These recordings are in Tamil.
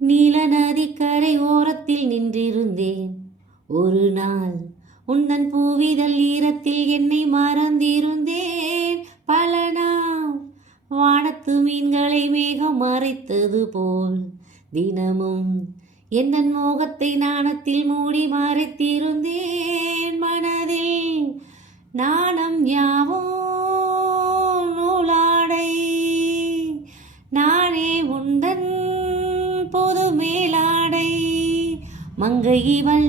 நீல நதிக்கரை ஓரத்தில் நின்றிருந்தேன் ஒரு நாள். உந்தன் பூவிதழ் ஈரத்தில் என்னை மறந்திருந்தேன் பல நாள். வானத்து மீன்களை மேகம் மறைத்தது போல் தினமும் எந்தன் மோகத்தை நாணத்தில் மூடி மறைத்திருந்தேன். மனதில் நாணம் யாவோ நூலாடை, நானே உந்தன் பொது மேலாடை. மங்கை இவள்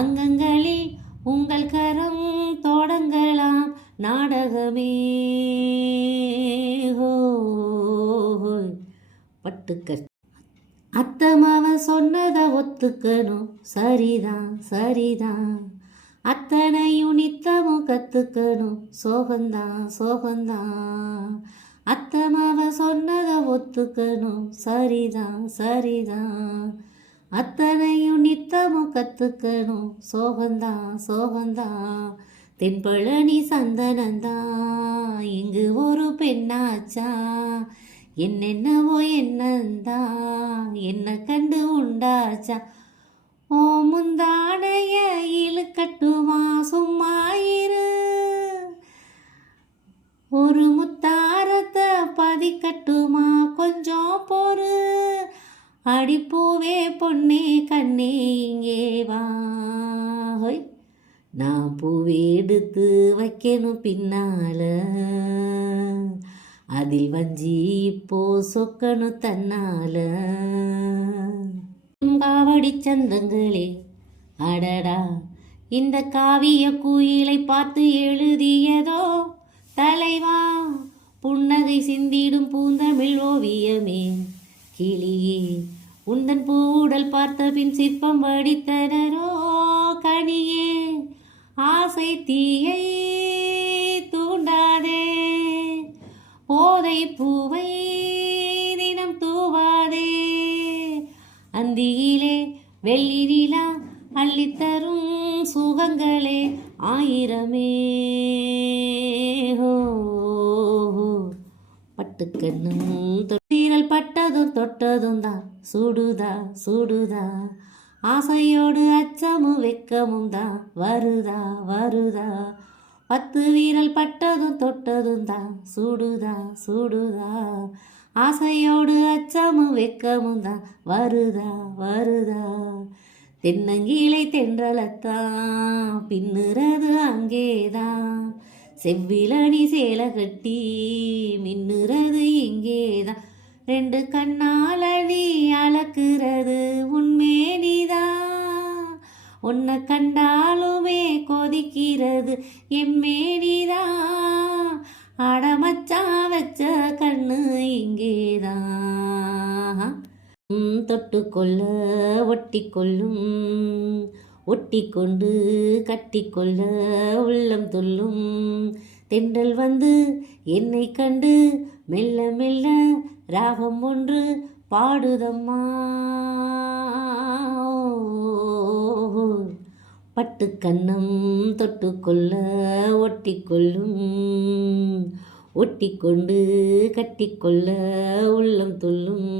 அங்கங்களில் உங்கள் கரம் தொடங்கலாம் நாடகமே. பட்டுக்கர் அத்தமாவ சொன்னத ஒத்துக்கணும், சரிதான் சரிதான். அத்தனையும் நித்தமும் கத்துக்கணும், சோகந்தான் சோகந்தான். அத்தமாவ சொன்னத ஒத்துக்கணும், சரிதான் சரிதான். அத்தனையும் நித்தமும் கத்துக்கணும், சோகந்தான் சோகந்தான். தென்பழனி சந்தனந்தான் இங்கு ஒரு பெண்ணாச்சா. என்னென்னவோ என்னந்தா என்ன கண்டு உண்டாச்சா. ஓ முந்தானைய இழுக்கட்டுமா சும்மாயிரு, ஒரு முத்தாரத்தை பதிக்கட்டுமா கொஞ்சம் பொறு. அடிப்பூவே பொன்னே கண்ணே இங்கே வா. நான் பூவே எடுத்து வைக்கணும் பின்னால, அதில் வஞ்சி இப்போ சொக்கணும் தன்னால. காவடி சந்தங்களே அடடா, இந்த காவிய குயிலை பார்த்து எழுதியதோ தலைவா. புன்னகை சிந்திடும் பூந்தமிழ் ஓவியமே கிளியே, உந்தன் பூடல் பார்த்த பின் சிற்பம் வடித்தனரோ கனியே. ஆசை தீயை தூண்டாதே, போதை பூவை தினம் தூவாதே. அந்தியிலே வெள்ளி நிலா அள்ளித்தரும் சுகங்களே ஆயிரமே. பட்டுக்கண்ணும் தொட்டீரல் பட்டதும் தொட்டதும் தான் சுடுதா சுடுதா. ஆசையோடு அச்சமும் வெக்கமும் தான் வருதா வருதா. 10 வீரல் பட்டதும் தொட்டதும் தான் சுடுதா சுடுதா. ஆசையோடு அச்சமும் வெக்கமும் தான் வருதா வருதா. தென்னங்கீழை தென்றலத்தான் பின்னுறது அங்கேதான். செவ்விலணி சேலை கட்டி மின்னுறது இங்கேதான். 2 கண்ணாலடி அளக்குறது உன்மேனிதான். உன்னை கண்டாலுமே கொதிக்கிறது எம்மேனிதான். அடமச்சா வச்ச கண்ணு இங்கேதான். தொட்டுக்கொள்ள ஒட்டிக்கொள்ளும், ஒட்டிக்கொண்டு கட்டிக்கொள்ள உள்ளம் துள்ளும். தென்றல் வந்து என்னை கண்டு மெல்ல மெல்ல ராகம் ஒன்று பாடுதம்மா. பட்டுக்கண்ணம் தொட்டுக்கொள்ள ஒட்டிக்கொள்ளும், ஒட்டிக்கொண்டு கட்டிக்கொள்ள உள்ளம் துள்ளும்.